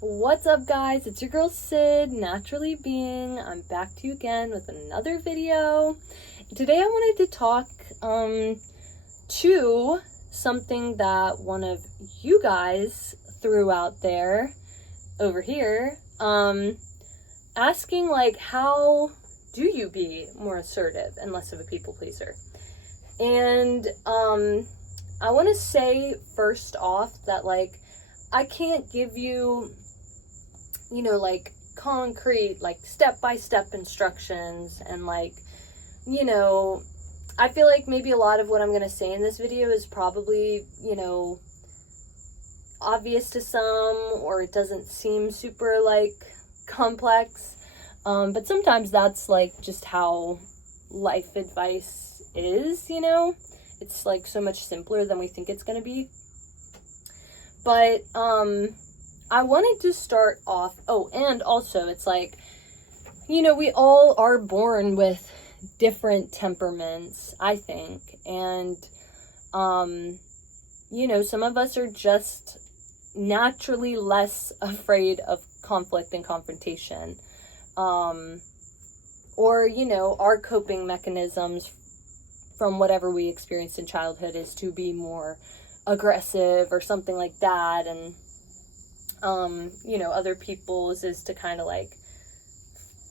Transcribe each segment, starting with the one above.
What's up, guys? It's your girl Sid, Naturally Being. I'm back to you again with another video. Today I wanted to talk to something that one of you guys threw out there over here, asking like, how do you be more assertive and less of a people pleaser? And I want to say first off that like I can't give you, like concrete, like step-by-step instructions and like, I feel like maybe a lot of what I'm going to say in this video is probably, obvious to some, or it doesn't seem super like complex. But sometimes that's like just how life advice is, it's like so much simpler than we think it's going to be. But, I wanted to start off, and also it's like, we all are born with different temperaments, I think, and, some of us are just naturally less afraid of conflict and confrontation, or, our coping mechanisms from whatever we experienced in childhood is to be more aggressive or something like that, and other people's is to kind of like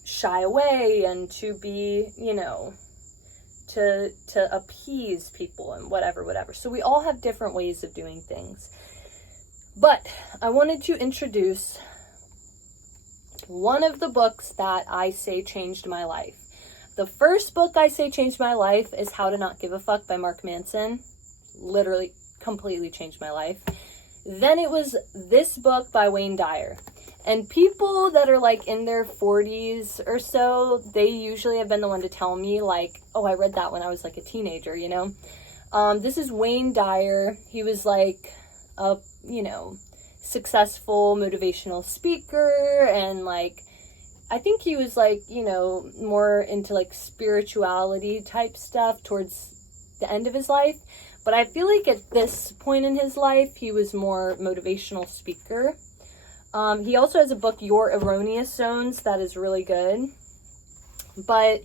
shy away and to be, to appease people and whatever. So we all have different ways of doing things. But I wanted to introduce one of the books that I say changed my life. The first book I say changed my life is How to Not Give a Fuck by Mark Manson. Literally completely changed my life. Then it was this book by Wayne Dyer. And people that are like in their 40s or so, they usually have been the one to tell me like, oh, I read that when I was like a teenager, This is Wayne Dyer. He was like a, successful motivational speaker, and like, I think he was like, more into like spirituality type stuff towards the end of his life. But I feel like at this point in his life, he was more motivational speaker. He also has a book, Your Erroneous Zones, that is really good. But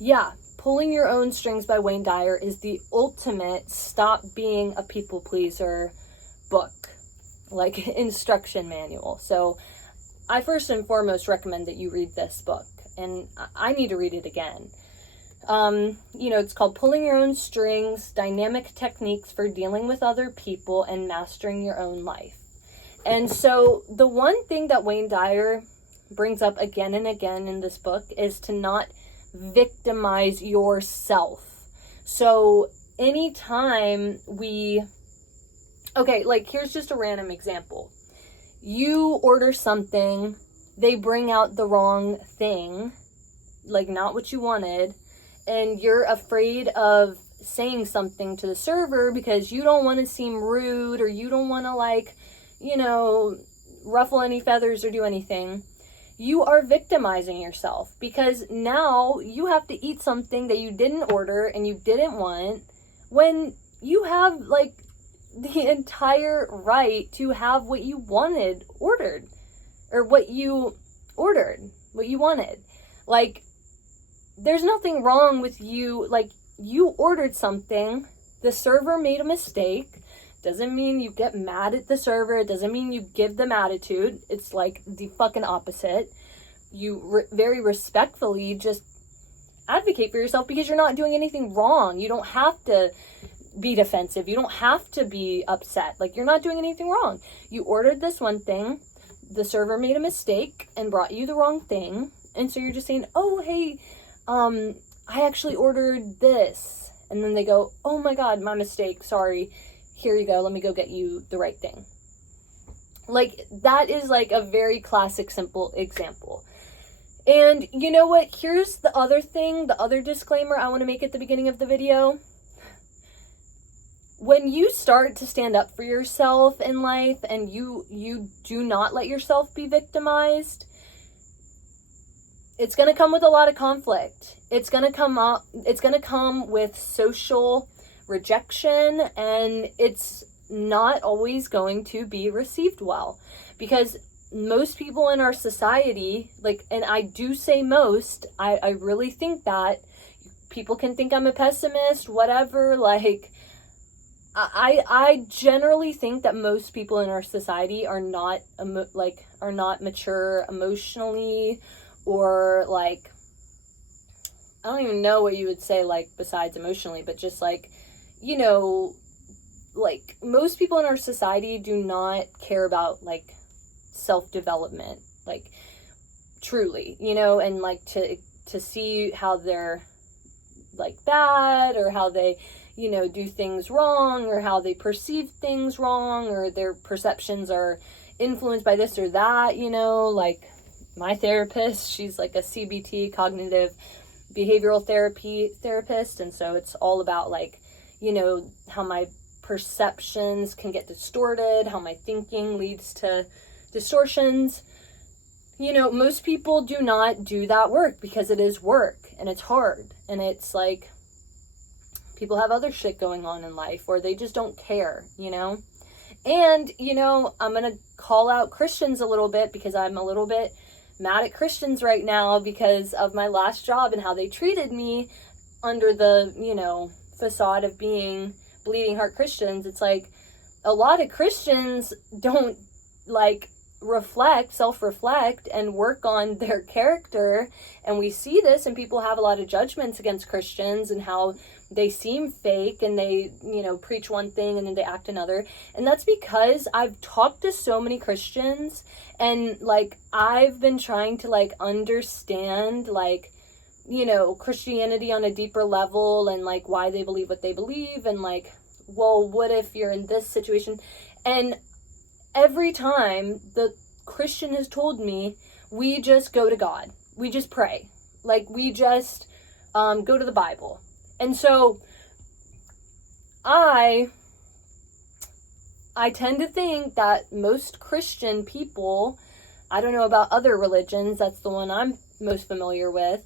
yeah, Pulling Your Own Strings by Wayne Dyer is the ultimate stop being a people pleaser book, like instruction manual. So I first and foremost recommend that you read this book, and I need to read it again. It's called Pulling Your Own Strings, Dynamic Techniques for Dealing with Other People and Mastering Your Own Life. And so the one thing that Wayne Dyer brings up again and again in this book is to not victimize yourself. So anytime here's just a random example. You order something, they bring out the wrong thing, like not what you wanted, and you're afraid of saying something to the server because you don't want to seem rude, or you don't want to ruffle any feathers or do anything. You are victimizing yourself because now you have to eat something that you didn't order and you didn't want, when you have like the entire right to have what you wanted ordered, or what you wanted. Like, there's nothing wrong with you. Like, you ordered something, the server made a mistake. Doesn't mean you get mad at the server. It doesn't mean you give them attitude. It's like the fucking opposite. You very respectfully just advocate for yourself because you're not doing anything wrong. You don't have to be defensive. You don't have to be upset. Like, you're not doing anything wrong. You ordered this one thing. The server made a mistake and brought you the wrong thing. And so you're just saying, oh, hey, I actually ordered this. And then they go, oh my God, my mistake. Sorry. Here you go. Let me go get you the right thing. Like, that is like a very classic, simple example. And you know what? Here's the other thing, the other disclaimer I want to make at the beginning of the video. When you start to stand up for yourself in life and you do not let yourself be victimized, it's going to come with a lot of conflict. It's going to come with social rejection, and it's not always going to be received well, because most people in our society, like, and I do say most, I really think that people can think I'm a pessimist, whatever, like, I generally think that most people in our society are not, are not mature emotionally, or, like, I don't even know what you would say, like, besides emotionally, but just, like, you know, like, most people in our society do not care about, like, self-development, like, truly, you know, and, like, to see how they're, like, bad, or how they, you know, do things wrong, or how they perceive things wrong, or their perceptions are influenced by this or that, you know, like, my therapist, she's, like, a CBT, cognitive behavioral therapist, and so it's all about, like, you know, how my perceptions can get distorted, how my thinking leads to distortions. You know, most people do not do that work because it is work, and it's hard, and it's like people have other shit going on in life, or they just don't care, you know. And, you know, I'm gonna call out Christians a little bit, because I'm a little bit mad at Christians right now because of my last job and how they treated me under the, you know, facade of being bleeding heart Christians. It's like a lot of Christians don't, like, self-reflect and work on their character, and we see this, and people have a lot of judgments against Christians and how they seem fake, and they, you know, preach one thing and then they act another. And that's because I've talked to so many Christians, and, like, I've been trying to, like, understand, like, you know, Christianity on a deeper level, and, like, why they believe what they believe, and, like, well, what if you're in this situation? And every time the Christian has told me, we just go to God. We just pray. Like, we just go to the Bible. And so I tend to think that most Christian people, I don't know about other religions, that's the one I'm most familiar with,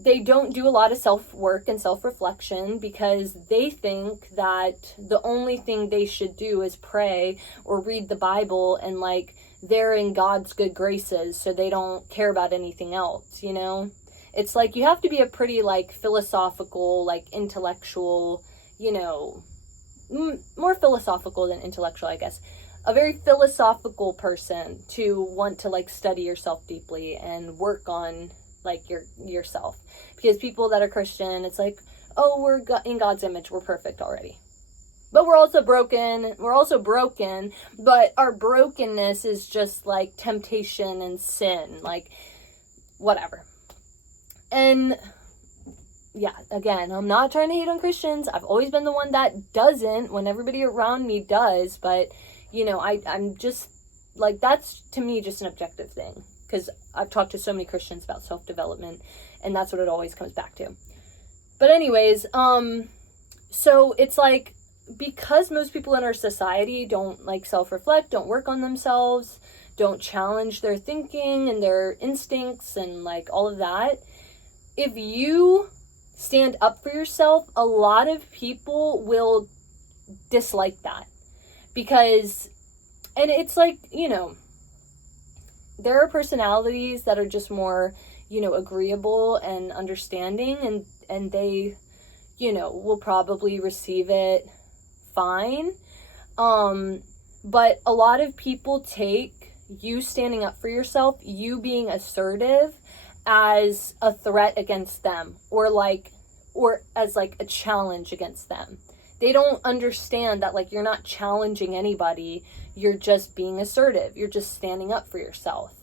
they don't do a lot of self-work and self-reflection, because they think that the only thing they should do is pray or read the Bible, and, like, they're in God's good graces, so they don't care about anything else, you know? It's like you have to be a pretty, like, philosophical, like, intellectual, you know, more philosophical than intellectual, I guess. A very philosophical person to want to, like, study yourself deeply and work on, like, yourself. Because people that are Christian, it's like, oh, we're in God's image, we're perfect already. But we're also broken, but our brokenness is just, like, temptation and sin, like, whatever. And, yeah, again, I'm not trying to hate on Christians. I've always been the one that doesn't, when everybody around me does, but, you know, I'm just, like, that's, to me, just an objective thing. Because I've talked to so many Christians about self-development, and that's what it always comes back to. But anyways, so it's like, because most people in our society don't, like, self-reflect, don't work on themselves, don't challenge their thinking and their instincts and, like, all of that, if you stand up for yourself, a lot of people will dislike that. Because, and it's like, you know, there are personalities that are just more, you know, agreeable and understanding, and they, you know, will probably receive it fine. But a lot of people take you standing up for yourself, you being assertive, as a threat against them, or as, like, a challenge against them. They don't understand that, like, you're not challenging anybody, you're just being assertive, you're just standing up for yourself.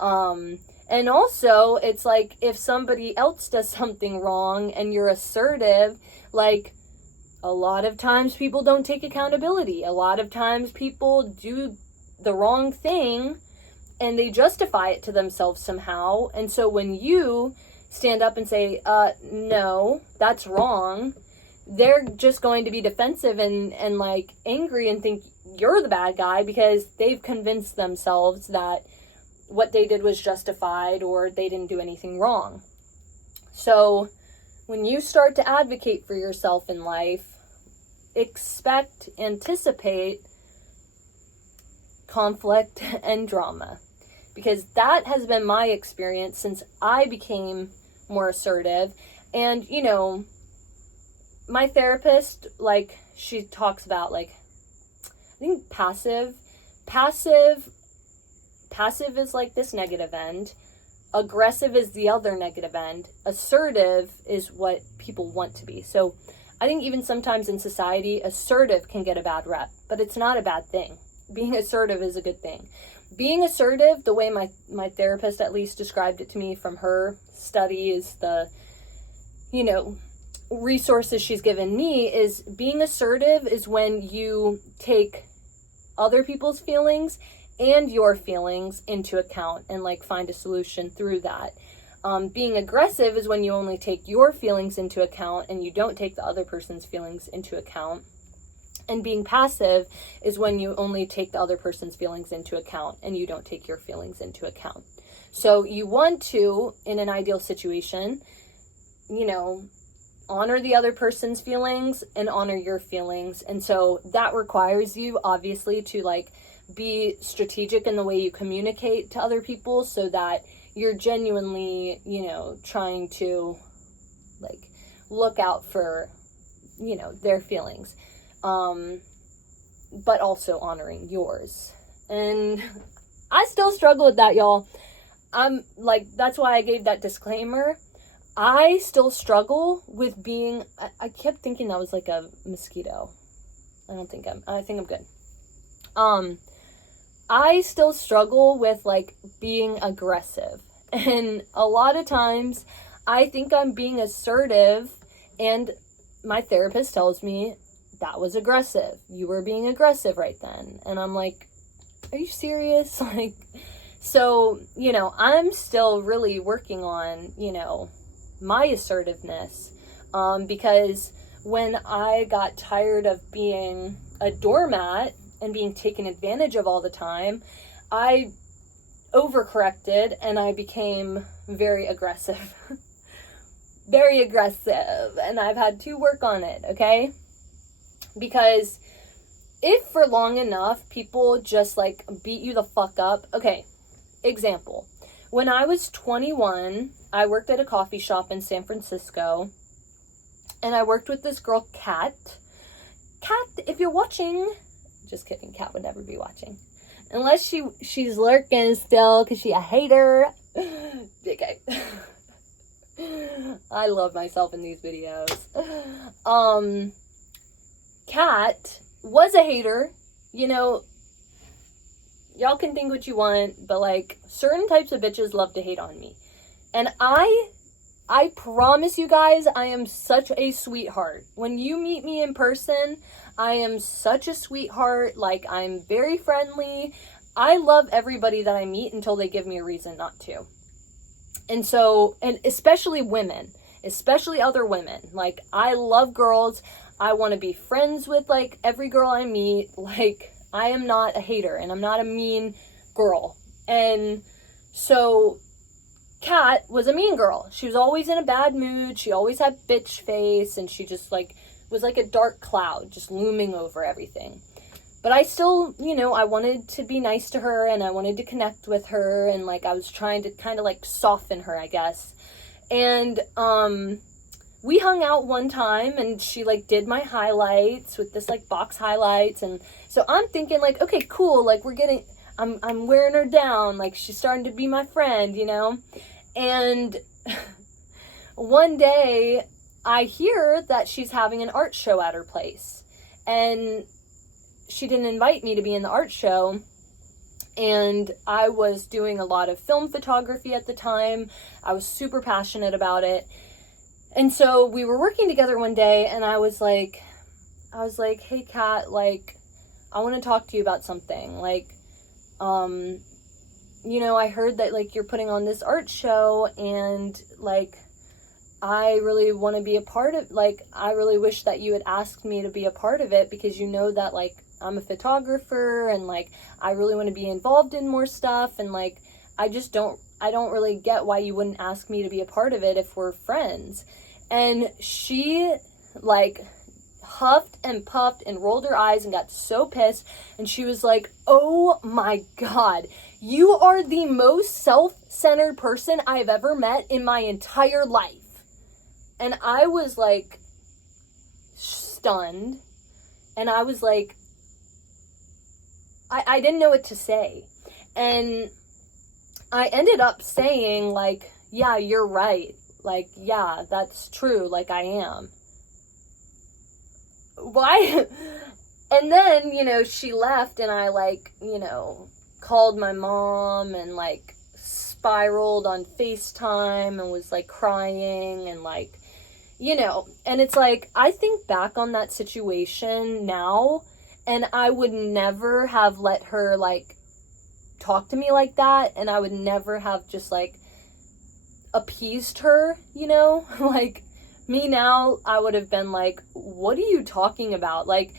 And also, it's like, if somebody else does something wrong and you're assertive, like, a lot of times people don't take accountability. A lot of times people do the wrong thing and they justify it to themselves somehow. And so when you stand up and say, no, that's wrong, they're just going to be defensive and like angry and think you're the bad guy, because they've convinced themselves that what they did was justified or they didn't do anything wrong. So when you start to advocate for yourself in life, anticipate conflict, and drama. Because that has been my experience since I became more assertive. And, you know, my therapist, like, she talks about, like, I think passive is like this negative end. Aggressive is the other negative end. Assertive is what people want to be. So I think even sometimes in society, assertive can get a bad rep, but it's not a bad thing. Being assertive is a good thing. Being assertive, the way my therapist at least described it to me from her studies, the, you know, resources she's given me, is being assertive is when you take other people's feelings and your feelings into account and like find a solution through that. Being aggressive is when you only take your feelings into account and you don't take the other person's feelings into account. And being passive is when you only take the other person's feelings into account and you don't take your feelings into account. So you want to, in an ideal situation, you know, honor the other person's feelings and honor your feelings. And so that requires you, obviously, to like be strategic in the way you communicate to other people so that you're genuinely, you know, trying to like look out for, you know, their feelings. But also honoring yours. And I still struggle with that, y'all. I'm like, that's why I gave that disclaimer. I still struggle with being, I kept thinking that was like a mosquito. I think I'm good. I still struggle with like being aggressive. And a lot of times I think I'm being assertive and my therapist tells me that was aggressive. You were being aggressive right then. And I'm like, are you serious? Like, so, you know, I'm still really working on, you know, my assertiveness. Because when I got tired of being a doormat and being taken advantage of all the time, I overcorrected and I became very aggressive. Very aggressive. And I've had to work on it, okay? Because if for long enough people just like beat you the fuck up. Okay, example. When I was 21, I worked at a coffee shop in San Francisco. And I worked with this girl, Kat. Kat, if you're watching. Just kidding, Kat would never be watching. Unless she's lurking still because she a hater. JK. I love myself in these videos. Kat was a hater. You know, y'all can think what you want, but like certain types of bitches love to hate on me. And I promise you guys, I am such a sweetheart. When you meet me in person, I am such a sweetheart. Like, I'm very friendly. I love everybody that I meet until they give me a reason not to. And so, and especially women, especially other women. Like, I love girls. I want to be friends with, like, every girl I meet. Like, I am not a hater, and I'm not a mean girl. And so Kat was a mean girl. She was always in a bad mood. She always had bitch face, and she just, like, was like a dark cloud just looming over everything. But I still, you know, I wanted to be nice to her, and I wanted to connect with her, and, like, I was trying to kind of, like, soften her, I guess. And, we hung out one time and she like did my highlights with this like box highlights. And so I'm thinking like, okay, cool. Like I'm wearing her down. Like she's starting to be my friend, you know? And one day I hear that she's having an art show at her place and she didn't invite me to be in the art show. And I was doing a lot of film photography at the time. I was super passionate about it. And so we were working together one day and I was like, hey Kat, like, I want to talk to you about something. Like, you know, I heard that like you're putting on this art show and like, I really want to be a part of, like, I really wish that you had asked me to be a part of it because you know that like I'm a photographer and like, I really want to be involved in more stuff. And like, I don't really get why you wouldn't ask me to be a part of it if we're friends. And she like huffed and puffed and rolled her eyes and got so pissed. And she was like, oh my God, you are the most self-centered person I've ever met in my entire life. And I was like stunned. And I was like, I didn't know what to say. And I ended up saying like, yeah, you're right. Like, yeah, that's true. Like, I am. Why? And then, you know, she left and I like, you know, called my mom and like spiraled on FaceTime and was like crying and like, you know, and it's like, I think back on that situation now and I would never have let her like talk to me like that. And I would never have just like appeased her, you know, like me now, I would have been like, what are you talking about? Like,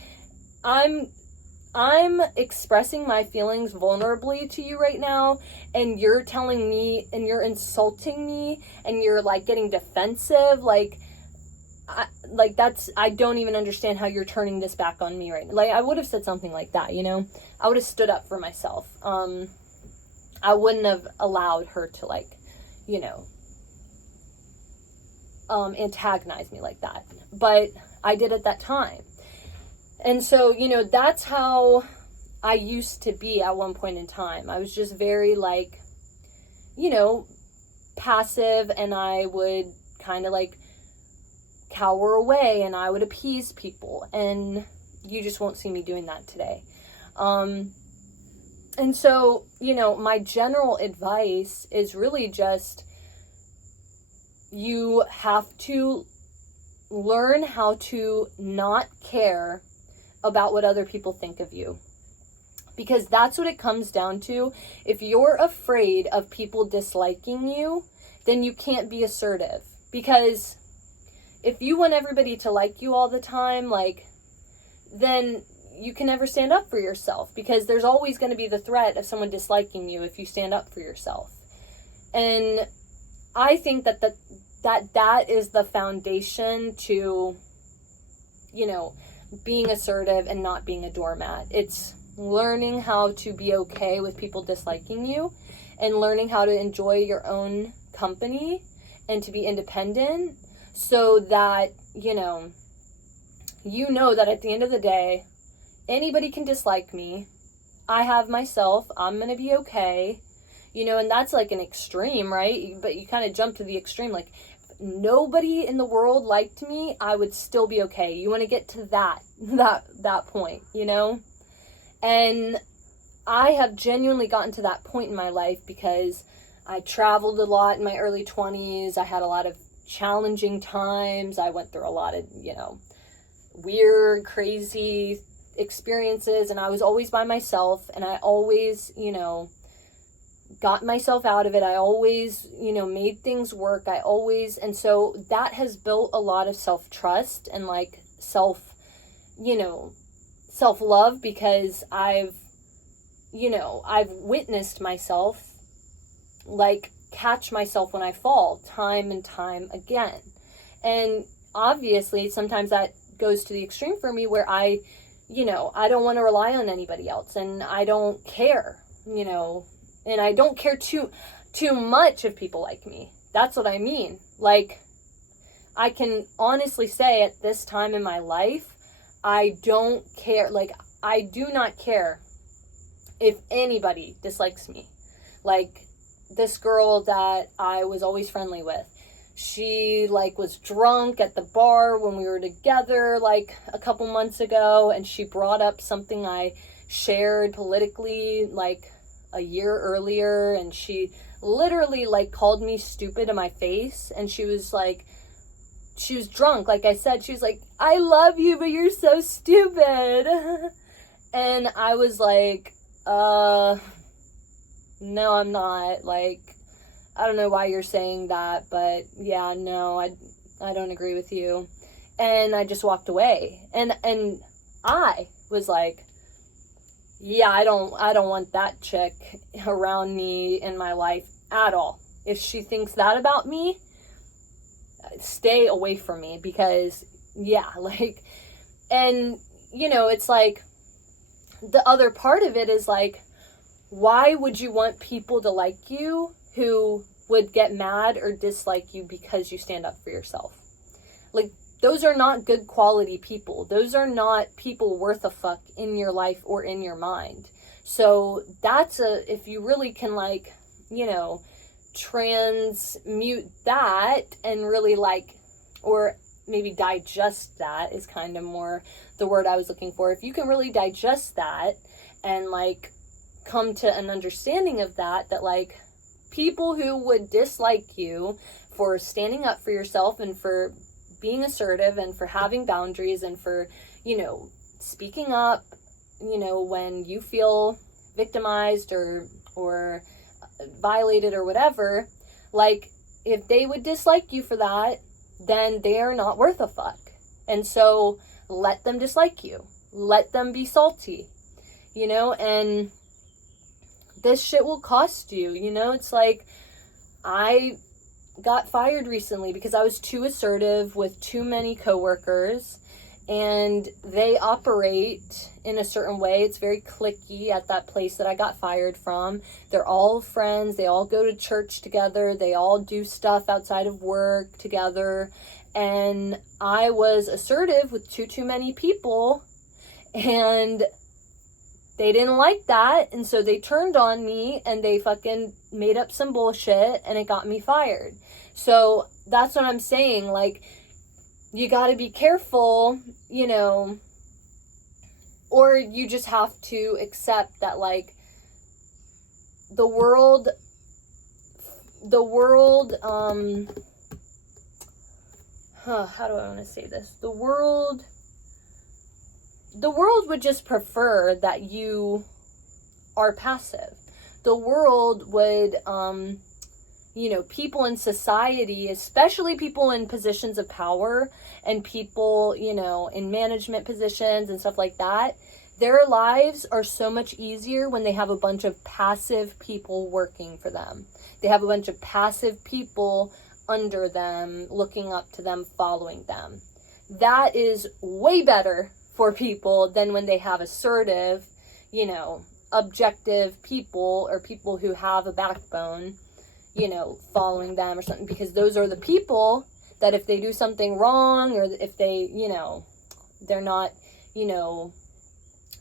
I'm expressing my feelings vulnerably to you right now, and you're telling me, and you're insulting me, and you're like getting defensive, like I don't even understand how you're turning this back on me right now. Like, I would have said something like that, you know? I would have stood up for myself. I wouldn't have allowed her to like, you know, antagonize me like that. But I did at that time. And so, you know, that's how I used to be at one point in time. I was just very like, you know, passive, and I would kind of like cower away and I would appease people, and you just won't see me doing that today. And so, you know, my general advice is really just, you have to learn how to not care about what other people think of you. Because that's what it comes down to. If you're afraid of people disliking you, then you can't be assertive. Because if you want everybody to like you all the time, like, then you can never stand up for yourself, because there's always going to be the threat of someone disliking you if you stand up for yourself. And I think that is the foundation to, you know, being assertive and not being a doormat. It's learning how to be okay with people disliking you, and learning how to enjoy your own company and to be independent, so that, you know that at the end of the day, anybody can dislike me. I have myself. I'm going to be okay. You know, and that's like an extreme, right? But you kind of jump to the extreme. Like, nobody in the world liked me, I would still be okay. You want to get to that point, you know? And I have genuinely gotten to that point in my life because I traveled a lot in my early 20s. I had a lot of challenging times. I went through a lot of, you know, weird, crazy experiences, and I was always by myself, and I always, you know, got myself out of it. I always, you know, made things work. And so that has built a lot of self-trust and like self-love, because I've witnessed myself like catch myself when I fall time and time again. And obviously sometimes that goes to the extreme for me, where I don't want to rely on anybody else, and I don't care, you know, and I don't care too much if people like me. That's what I mean. Like, I can honestly say at this time in my life, I don't care. Like, I do not care if anybody dislikes me. Like, this girl that I was always friendly with, she like was drunk at the bar when we were together like a couple months ago, and she brought up something I shared politically like a year earlier, and she literally like called me stupid to my face, and she was drunk. Like I said, she was like, I love you, but you're so stupid. And I was like, no, I'm not. Like, I don't know why you're saying that, but yeah, no, I don't agree with you. And I just walked away. And I was like, yeah, I don't want that chick around me in my life at all. If she thinks that about me, stay away from me, because yeah, like, And, you know, it's like, the other part of it is like, why would you want people to like you who would get mad or dislike you because you stand up for yourself? Like, those are not good quality people. Those are not people worth a fuck in your life or in your mind. So that's if you really can, like, you know, transmute that and really, like, or maybe digest that is kind of more the word I was looking for. If you can really digest that and, like, come to an understanding of that, like, people who would dislike you for standing up for yourself and for being assertive and for having boundaries and for, you know, speaking up, you know, when you feel victimized or violated or whatever, like, if they would dislike you for that, then they're not worth a fuck. And so let them dislike you. Let them be salty, you know, and this shit will cost you, you know. It's like, I got fired recently because I was too assertive with too many coworkers, and they operate in a certain way. It's very cliquey at that place that I got fired from. They're all friends. They all go to church together. They all do stuff outside of work together. And I was assertive with too many people, and they didn't like that. And so they turned on me and they fucking made up some bullshit, and it got me fired. So that's what I'm saying. Like, you got to be careful, you know, or you just have to accept that, like, the world, how do I want to say this? The world would just prefer that you are passive. The world would, you know, people in society, especially people in positions of power and people, you know, in management positions and stuff like that, their lives are so much easier when they have a bunch of passive people working for them. They have a bunch of passive people under them, looking up to them, following them. That is way better for people than when they have assertive, you know, objective people or people who have a backbone, you know, following them or something, because those are the people that if they do something wrong, or if they, you know, they're not, you know,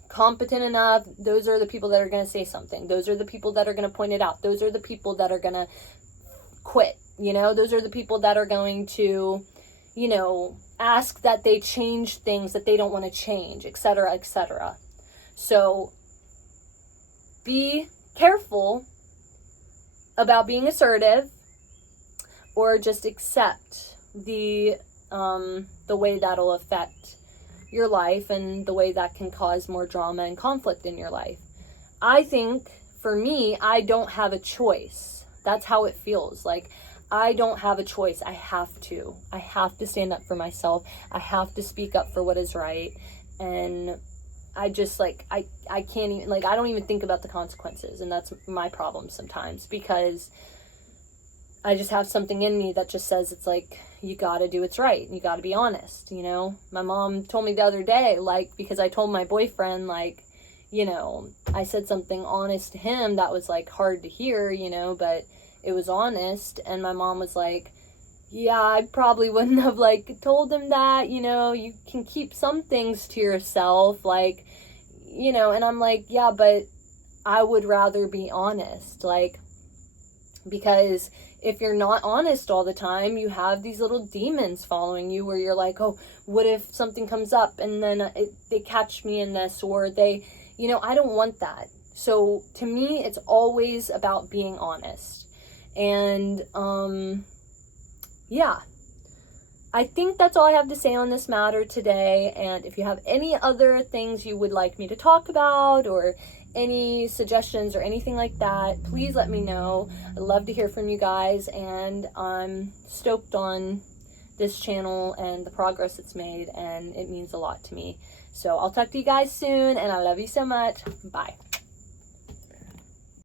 competent enough, those are the people that are going to say something. Those are the people that are going to point it out. Those are the people that are going to quit, you know, those are the people that are going to, you know, ask that they change things that they don't want to change, etc., etc. So be careful about being assertive, or just accept the way that'll affect your life and the way that can cause more drama and conflict in your life. I think for me, I don't have a choice. That's how it feels. Like, I don't have a choice. I have to stand up for myself. I have to speak up for what is right. And I just, like, I can't even, like, I don't even think about the consequences. And that's my problem sometimes, because I just have something in me that just says, it's like, you gotta do what's right. And you gotta be honest, you know? My mom told me the other day, like, because I told my boyfriend, like, you know, I said something honest to him that was, like, hard to hear, you know, but it was honest. And my mom was like, yeah, I probably wouldn't have, like, told him that, you know, you can keep some things to yourself, like, you know. And I'm like, yeah, but I would rather be honest, like, because if you're not honest all the time, you have these little demons following you where you're like, oh, what if something comes up and then they catch me in this, or they, you know, I don't want that. So to me, it's always about being honest. And, yeah, I think that's all I have to say on this matter today. And if you have any other things you would like me to talk about, or any suggestions or anything like that, please let me know. I'd love to hear from you guys, and I'm stoked on this channel and the progress it's made, and it means a lot to me. So I'll talk to you guys soon, and I love you so much. Bye.